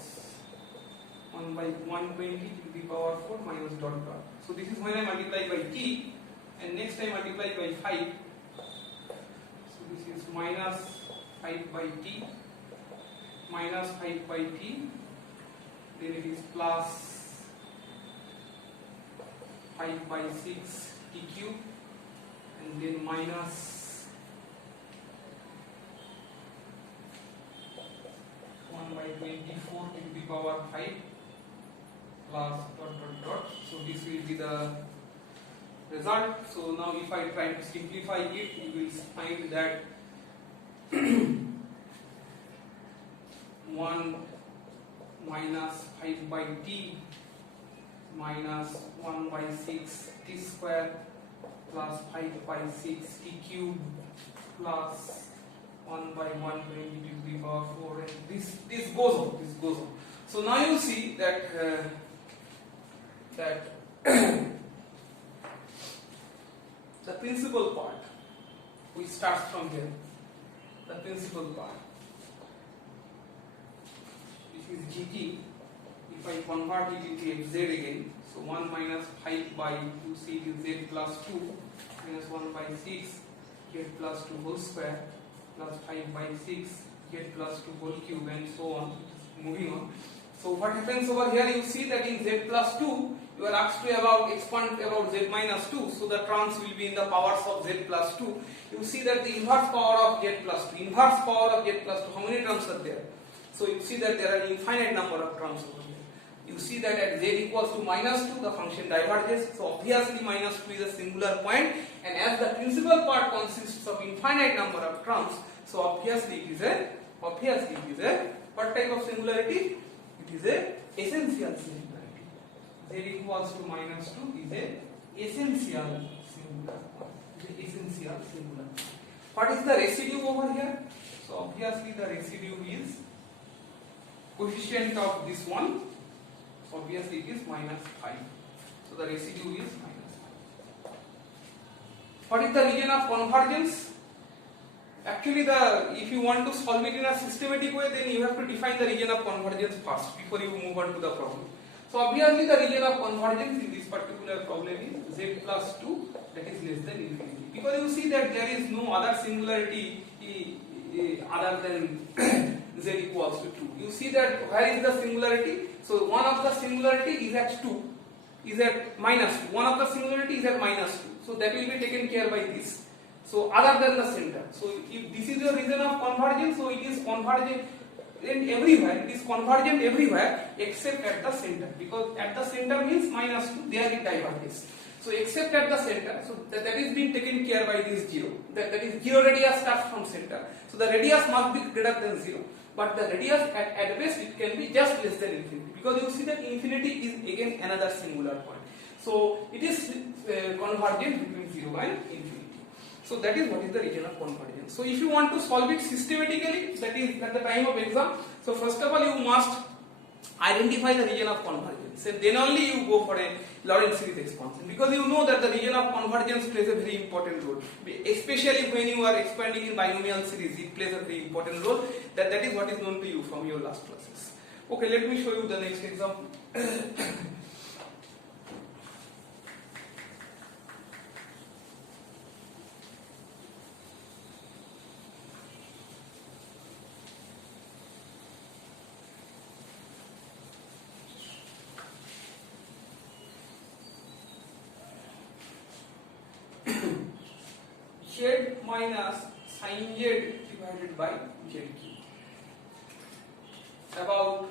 1 by 120 to the power 4 minus dot dot. So this is when I multiply by t, and next I multiply by 5. So this is minus 5 by t, minus 5 by t, then it is plus 5 by 6 t cube, and then minus 1 by 24 to the power 5 plus dot dot dot. So this will be the result. So now if I try to simplify it, you will find that 1 minus 5 by t minus 1 by 6 t square plus 5 by 6 t cube plus 1 by 120 to the power 4, and this goes on. So now you see that the principal part, we start from here. The principal part, this is gt. If I convert it into fz again, so 1 minus 5 by 2 c is z plus 2 minus 1 by 6 z plus 2 whole square plus 5 by 6 z plus 2 whole cube, and so on, moving on. So what happens over here, you see that in z plus 2 you are asked to expand about z minus 2, so the terms will be in the powers of z plus 2. You see that the inverse power of z plus 2, inverse power of z plus 2, how many terms are there? So you see that there are infinite number of terms over here. You see that at z equals to -2 the function diverges, so obviously -2 is a singular point, and as the principal part consists of infinite number of terms, so obviously it is a what type of singularity? It is a essential singularity. Z equals to -2 is a essential singular point. What is the residue over here? So obviously the residue is coefficient of this one. Obviously it is -5. So the residue is -5. What is the region of convergence? Actually, if you want to solve it in a systematic way, then you have to define the region of convergence first before you move on to the problem. So obviously the region of convergence in this particular problem is z plus 2, that is less than infinity. Because you see that there is no other singularity other than z equals to 2. You see that where is the singularity? So one of the singularity is at 2, is at -2. One of the singularity is at -2. So that will be taken care by this. So other than the center. So if this is your region of convergence, so it is convergent everywhere. It is convergent everywhere except at the center, because at the center means -2. There it diverges. So except at the center, so that is being taken care by this 0. That is 0 radius starts from center. So the radius must be greater than 0. But the radius at best it can be just less than infinity, because you see that infinity is again another singular point. So it is convergent between 0 and infinity. So that is what is the region of convergence. So if you want to solve it systematically, that is at the time of exam, so first of all you must identify the region of convergence, and then only you go for a Lorentz series expansion, because you know that the region of convergence plays a very important role, especially when you are expanding in binomial series. It plays a very important role. That is what is known to you from your last classes. Okay, let me show you the next example. Z minus sin Z divided by Z cube about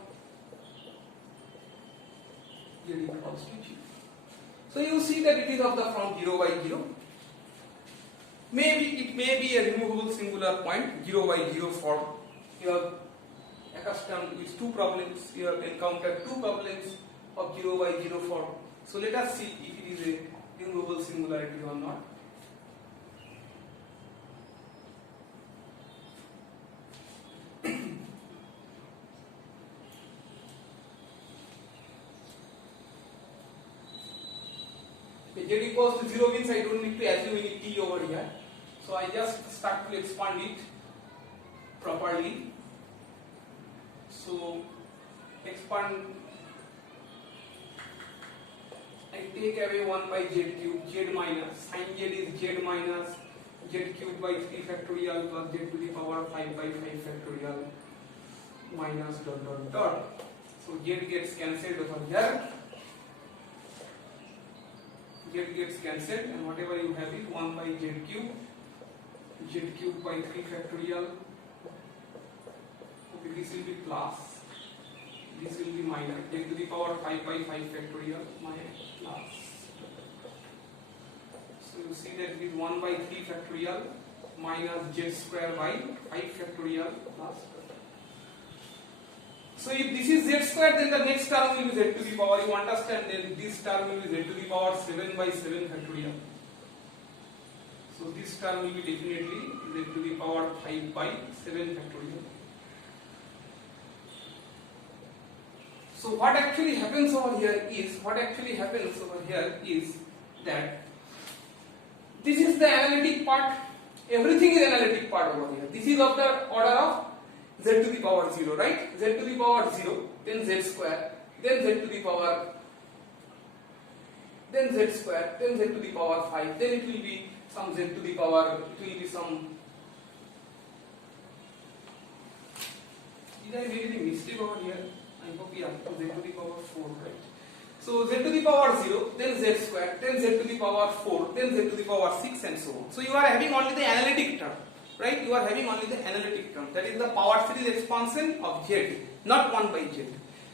Z equals to 0. So you see that it is of the form 0 by 0. It may be a removable singular point, 0 by 0 form. You have accustomed with two problems. You have encountered two problems of 0 by 0 form. So let us see if it is a removable singularity or not. Z equals to 0 means I don't need to assume any t over here. So I just start to expand it properly. So expand, I take away 1 by Z cube, Z minus, sin Z is Z minus Z cube by 3 factorial plus Z to the power 5 by 5 factorial minus dot dot dot. So Z gets cancelled over here. Z gets cancelled, and whatever you have is 1 by Z cube by 3 factorial. Okay, this will be plus, this will be minus, Z to the power 5 by 5 factorial minus plus. So you see that it is 1 by 3 factorial minus Z square by 5 factorial plus. So if this is Z square, then the next term will be Z to the power, you understand, then this term will be Z to the power 7 by 7 factorial. So this term will be definitely Z to the power 5 by 7 factorial. So what actually happens over here is that this is the analytic part, everything is analytic part over here. This is of the order of Z to the power 0, right? Z to the power 0, then Z square, then Z to the power, then Z square, then Z to the power 5, then it will be some Z to the power, it will be some. Did I make any mistake over here? I hope, yeah, Z to the power 4, right? So Z to the power 0, then Z square, then Z to the power 4, then Z to the power 6, and so on. So you are having only the analytic term. Right, you are having only the analytic term, that is the power series expansion of Z, not 1 by Z.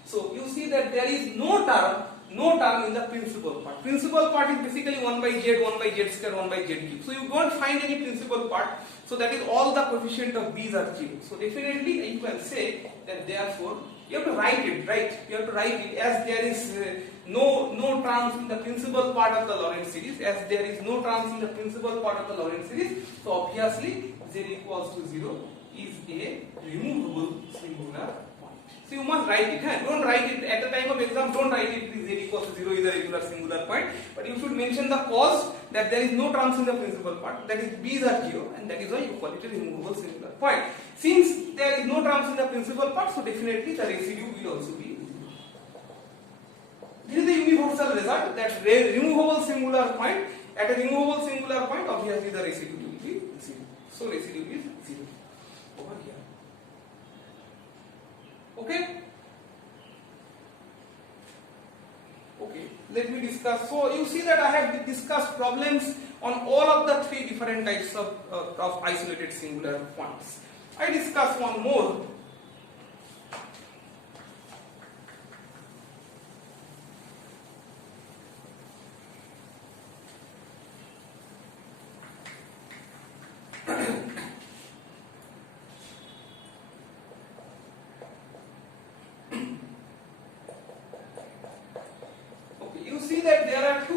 So you see that there is no term in the principal part. Principal part is basically 1 by Z, 1 by Z square, 1 by Z cube. So you don't find any principal part. So that is all the coefficient of B's are 0. So definitely you can say that therefore you have to write it, right? You have to write it as there is no terms in the principal part of the Lorentz series. As there is no terms in the principal part of the Lorentz series, so obviously Z equals to 0 is a removable singular point. So you must write it. Don't write it at the time of exam. Don't write it Z equals to 0 is a regular singular point. But you should mention the cause that there is no terms in the principal part. That is B's are 0, and that is why you call it a removable singular point. Since there is no terms in the principal part, so definitely the residue will also be 0. This is the universal result, that removable singular point, at a removable singular point, obviously the residue will be 0. So residue is 0 over here. Okay? Okay, let me discuss. So you see that I have discussed problems on all of the three different types of isolated singular points. I discuss one more.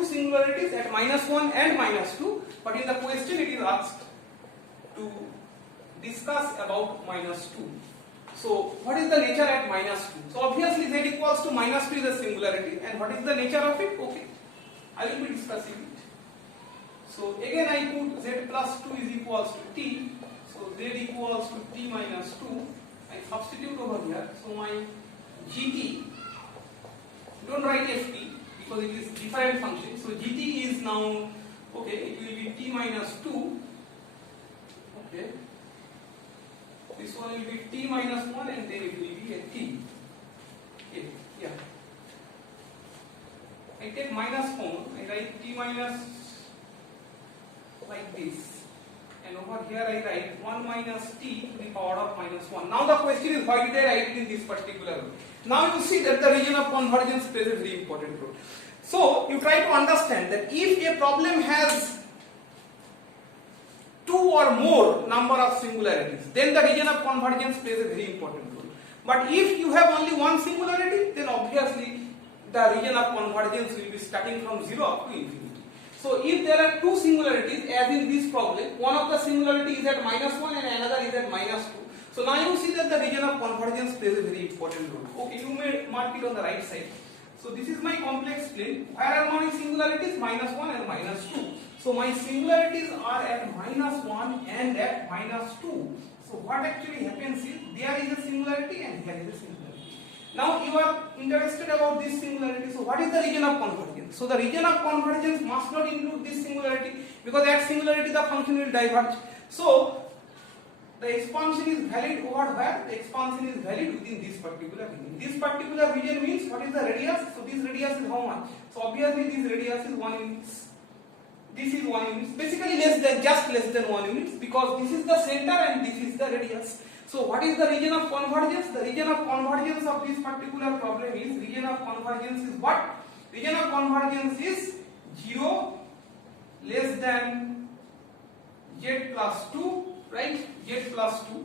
Singularities at -1 and -2, but in the question it is asked to discuss about -2. So what is the nature at -2? So obviously z equals to -2 is a singularity, and what is the nature of it? Okay, I will be discussing it. So again I put z plus 2 is equals to t. So z equals to t minus 2. I substitute over here. So my gt, don't write ft because it is different function. So gt is now, okay, it will be t minus 2. Okay, this one will be t minus 1 and then it will be a t. Okay, yeah. I take minus form, I write t minus like this, and over here I write 1 minus t to the power of minus 1. Now the question is, why did I write it in this particular way? Now you see that the region of convergence plays a very important role. So you try to understand that if a problem has two or more number of singularities, then the region of convergence plays a very important role. But if you have only one singularity, then obviously the region of convergence will be starting from 0 up to infinity. So if there are two singularities, as in this problem, one of the singularity is at -1 and another is at -2. So now you see that the region of convergence plays a very important role. Okay, you may mark it on the right side. So this is my complex plane. Where are my singularities? -1 and -2. So my singularities are at -1 and at -2. So what actually happens is, there is a singularity and here is a singularity. Now you are interested about this singularity. So what is the region of convergence? So the region of convergence must not include this singularity, because at singularity the function will diverge. So the expansion is valid over where? The expansion is valid within this particular region. This particular region means what is the radius? So this radius is how much? So obviously this radius is 1 unit. This is 1 unit. Basically just less than 1 unit, because this is the center and this is the radius. So what is the region of convergence? The region of convergence of this particular problem is, region of convergence is what? Region of convergence is 0 less than z plus 2, right? Z plus 2,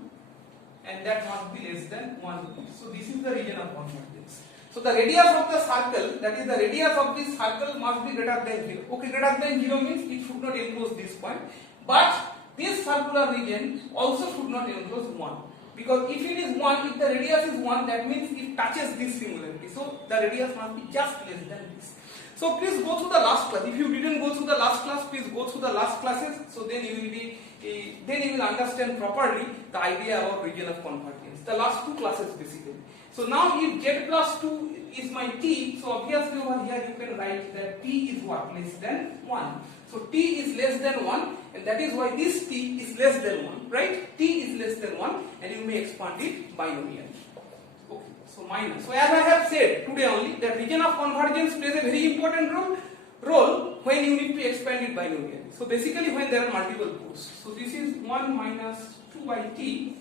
and that must be less than 1. So this is the region of convergence. So the radius of the circle, that is the radius of this circle, must be greater than 0. Okay, greater than 0 means it should not enclose this point, but this circular region also should not enclose 1. Because if it is 1, if the radius is 1, that means it touches this singularity. So the radius must be just less than this. So please go through the last class. If you didn't go through the last class, please go through the last classes. So then you will understand properly the idea about region of convergence. The last two classes basically. So now if z plus 2 is my t, so obviously over here you can write that t is what? Less than 1. So t is less than 1, and that is why this t is less than 1, right? T is less than 1, and you may expand it binomially. Okay, so minus. So as I have said today only, that region of convergence plays a very important role when you need to expand it binomially. So basically when there are multiple poles. So this is 1 minus 2 by t,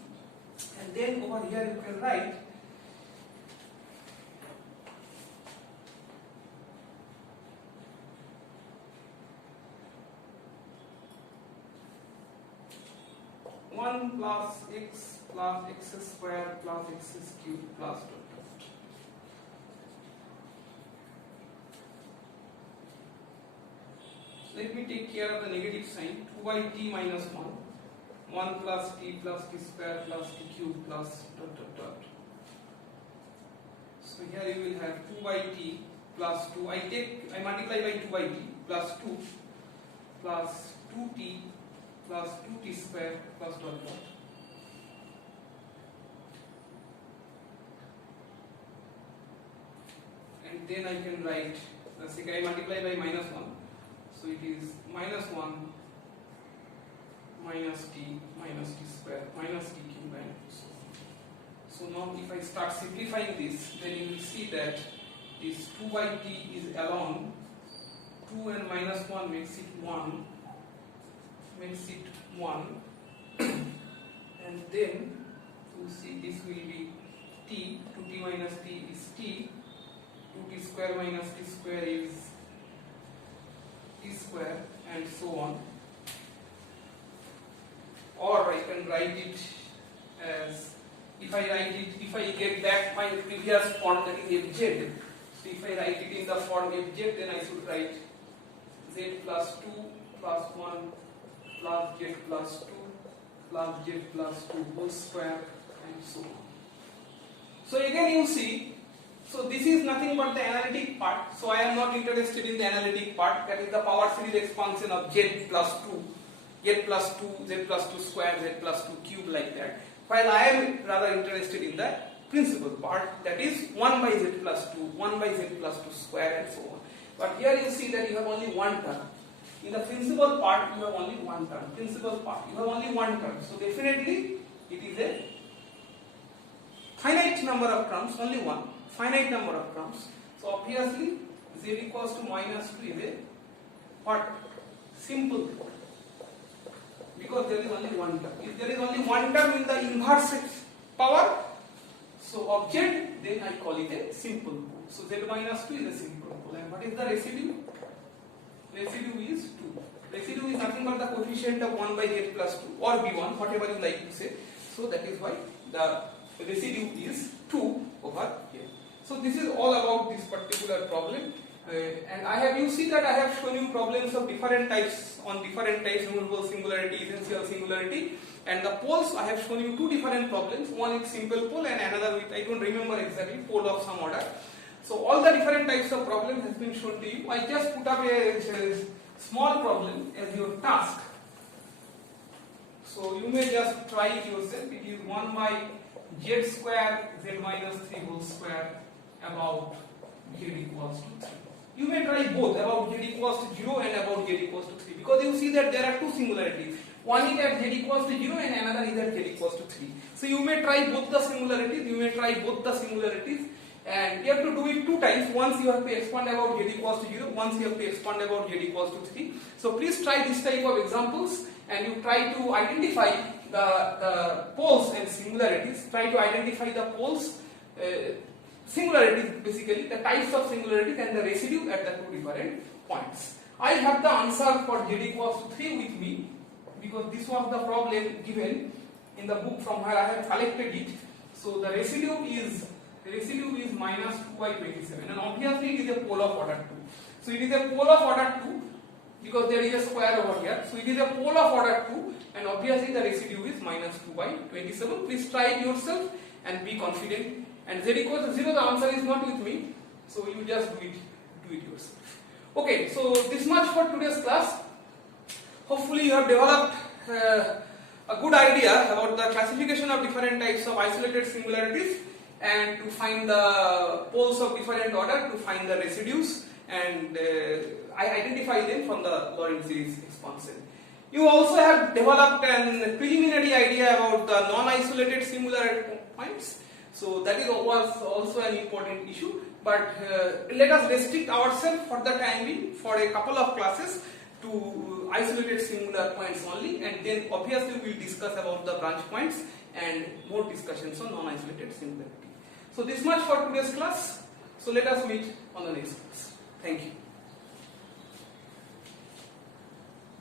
and then over here you can write plus x square plus x cube plus dot. Let me take care of the negative sign. 2 by t minus 1. 1 plus t square plus t cube plus dot. So here you will have 2 by t plus 2. I multiply by 2 by t plus 2 plus 2t plus 2t square plus dot. And then I can write, I multiply by minus 1. So it is minus 1 minus t square minus t cube and so on. So now if I start simplifying this, then you will see that this 2 by t is along 2 and minus 1 makes it 1. And then you see this will be t, 2t minus t is t, 2t square minus t square is t square, and so on. Or I can write it as, if I get back my previous form, that is fz. So if I write it in the form fz, then I should write z plus 2 plus 1 plus z plus 2 plus z plus 2 whole square, and so on. So again you see, so this is nothing but the analytic part. So I am not interested in the analytic part, that is the power series expansion of z plus 2, z plus 2, z plus 2 square, z plus 2 cube, like that. While I am rather interested in the principal part, that is 1 by z plus 2, 1 by z plus 2 square, and so on. But here you see that you have only one term. In the principal part you have only one term. Principal part you have only one term. So definitely it is a finite number of terms, only one. Finite number of terms. So obviously z equals to minus 2 is a what? Simple. Because there is only one term. If there is only one term in the inverse power, so of z, then I call it a simple pole. So z minus 2 is a simple pole. And what is the residue? Residue is 2. Residue is nothing but the coefficient of 1 by z plus 2 or b1, whatever you like to say. So that is why the residue is 2 over here. So this is all about this particular problem. And you see that I have shown you problems of different types, on different types, numerable singularity, essential singularity, and the poles. I have shown you two different problems. One is simple pole and another with, I don't remember exactly, pole of some order. So all the different types of problem has been shown to you. I just put up a small problem as your task. So you may just try it yourself. It is 1 by z square z minus 3 whole square about z equals to 3. You may try both, about z equals to 0 and about z equals to 3, because you see that there are two singularities. One is at z equals to 0 and another is at z equals to 3. So you may try both the singularities, and you have to do it two times. Once you have to expand about z equals to 0, once you have to expand about z equals to 3. So please try this type of examples and you try to identify the poles and singularities. Try to identify the poles, singularities, basically the types of singularities and the residue at the two different points. I have the answer for z equals to 3 with me, because this was the problem given in the book from where I have collected it. So the residue is minus 2 by 27, and obviously it is a pole of order 2. So it is a pole of order 2 because there is a square over here. So it is a pole of order 2, and obviously the residue is minus 2 by 27. Please try it yourself and be confident. And z equals to 0, the answer is not with me, so you just do it yourself. Okay, so this much for today's class. Hopefully you have developed a good idea about the classification of different types of isolated singularities, and to find the poles of different order, to find the residues, and I identify them from the Lorentz series expansion. You also have developed a preliminary idea about the non-isolated singular points. So that was also an important issue, but let us restrict ourselves for the time being for a couple of classes to isolated singular points only, and then obviously we will discuss about the branch points and more discussions on non-isolated singularity. So this much for today's class. So let us meet on the next class. Thank you.